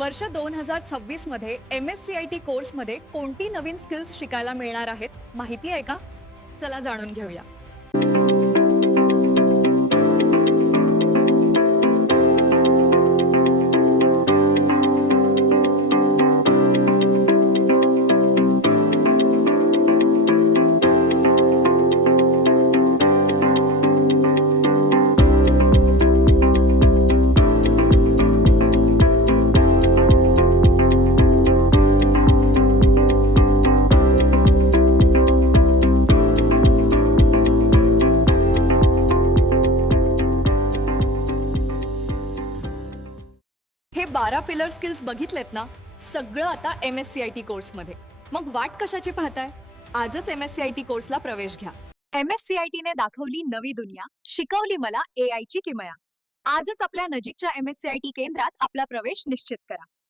वर्ष 2026 मध्ये MSCIT कोर्समध्ये कोणती नवीन स्किल्स शिकायला मिळणार आहेत माहिती आहे का? चला जाणून घेऊया. हे 12 पिलर स्किल्स बघितलेत ना, सगळं आता MSCIT कोर्समध्ये. मग वाट कशाची पाहताय? आजच MSCIT कोर्सला प्रवेश घ्या. MSCIT ने दाखवली नवी दुनिया, शिकवली मला AI ची किमया. आजच आपल्या नजीकच्या MSCIT केंद्रात आपला प्रवेश निश्चित करा.